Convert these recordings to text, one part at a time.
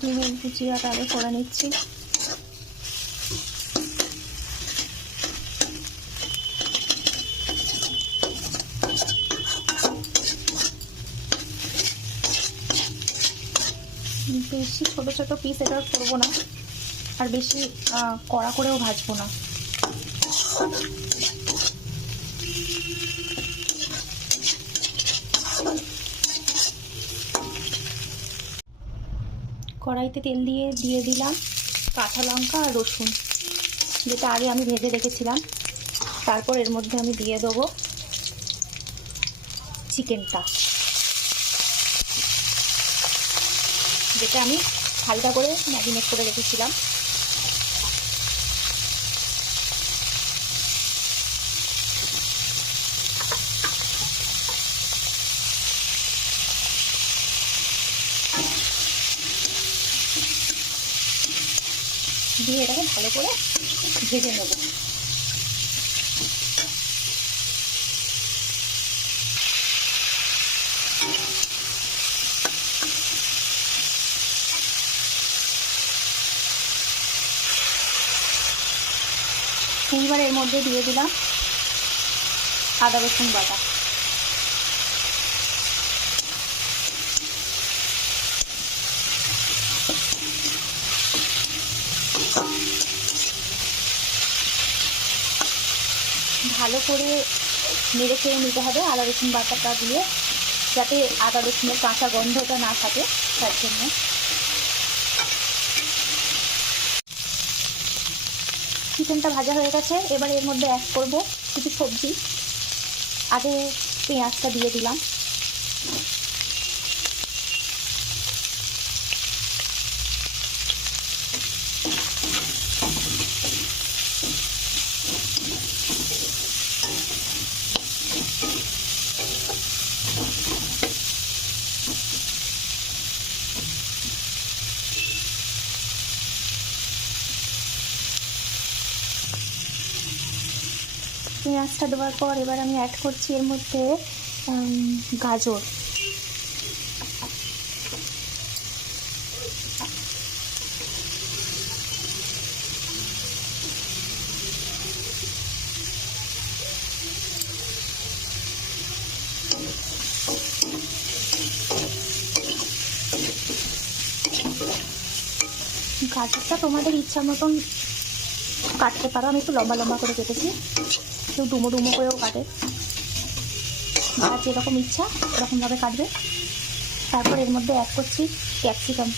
ডিমের ভুজিয়াটা আগে করে নিচ্ছি। বেশি ছোট ছোট পিস এটা করবো না, আর বেশি কড়া করেও ভাজবো না। কড়াইতে তেল দিয়ে দিলাম কাঁচা লঙ্কা আর রসুন, যেটা আগে আমি ভেজে রেখেছিলাম। তারপর এর মধ্যে আমি দিয়ে দেবো চিকেনটা, যেটা আমি হালকা করে ম্যারিনেট করে রেখেছিলাম। দিয়ে এটাকে ভালো করে ভেজে নেব। এইবার এর মধ্যে দিয়ে দিলাম আদা রসুন বাটা। ভালো করে নেড়ে চেড়ে নিতে হবে আদা রসুন বাটাটা দিয়ে, যাতে আদা রসুনের কাঁচা গন্ধটা না থাকে, তার জন্য। চিকেনটা ভাজা হয়ে গেছে। এবার এর মধ্যে অ্যাড করব কিছু সবজি। আগে পেঁয়াজটা দিয়ে দিলাম, পেঁয়াজটা দেওয়ার পর এবার আমি অ্যাড করছি এর মধ্যে গাজর। গাজরটা তোমাদের ইচ্ছা মতন কাটতে পারো, আমি একটু লম্বা লম্বা করে কেটেছি, কেউ ডুমো ডুমো করেও কাটে, আর যেরকম ইচ্ছা এরকমভাবে কাটবে। তারপর এর মধ্যে অ্যাড করছি ক্যাপসিকাম।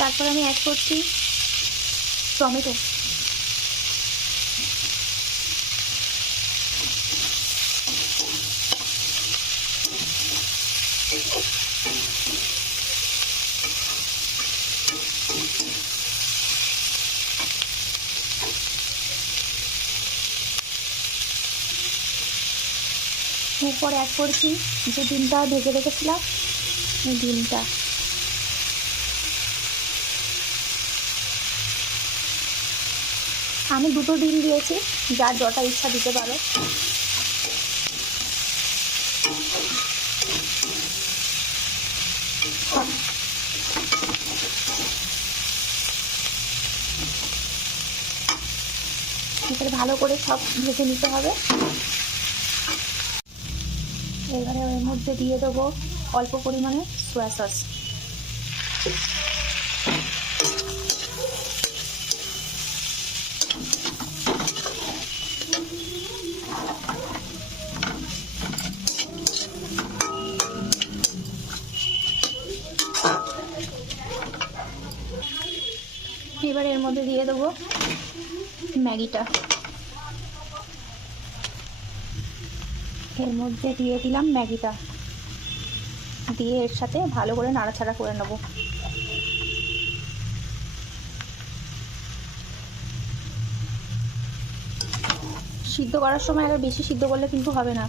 তারপর আমি অ্যাড করছি টমেটো। এরপর অ্যাড করছি যে ডিমটা ভেজে রেখেছিলাম, এই ডিমটা। আমি দুটো ডিম দিয়েছি, যার যটা ইচ্ছা দিতে পারো। এবারে ভালো করে সব ভেজে নিতে হবে। এবারে এর মধ্যে দিয়ে দেবো অল্প পরিমাণে সয়া সস। এবার এর মধ্যে দিয়ে দেবো ম্যাগিটা। এর মধ্যে দিয়ে দিলাম ম্যাগিটা, দিয়ে এর সাথে ভালো করে নাড়াচাড়া করে নেব। সিদ্ধ করার সময় আগে বেশি সিদ্ধ করলে কিন্তু হবে না,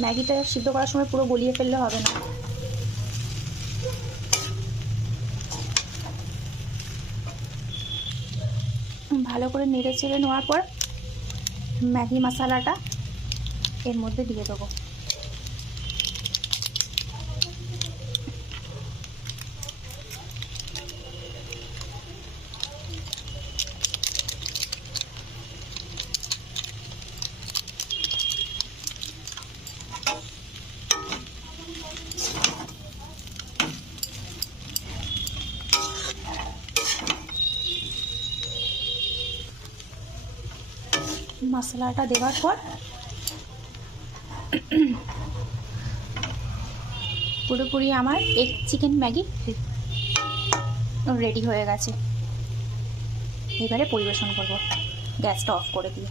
ম্যাগিটা সিদ্ধ করার সময় পুরো গলিয়ে ফেললে হবে না। ভালো করে নেড়ে চেড়ে নেওয়ার পর ম্যাগি মশলাটা এর মধ্যে দিয়ে দেবো। মশলাটা দেওয়ার পর পুরোপুরি আমার এগ চিকেন ম্যাগি রেডি হয়ে গেছে। এবারে পরিবেশন করব গ্যাসটা অফ করে দিয়ে।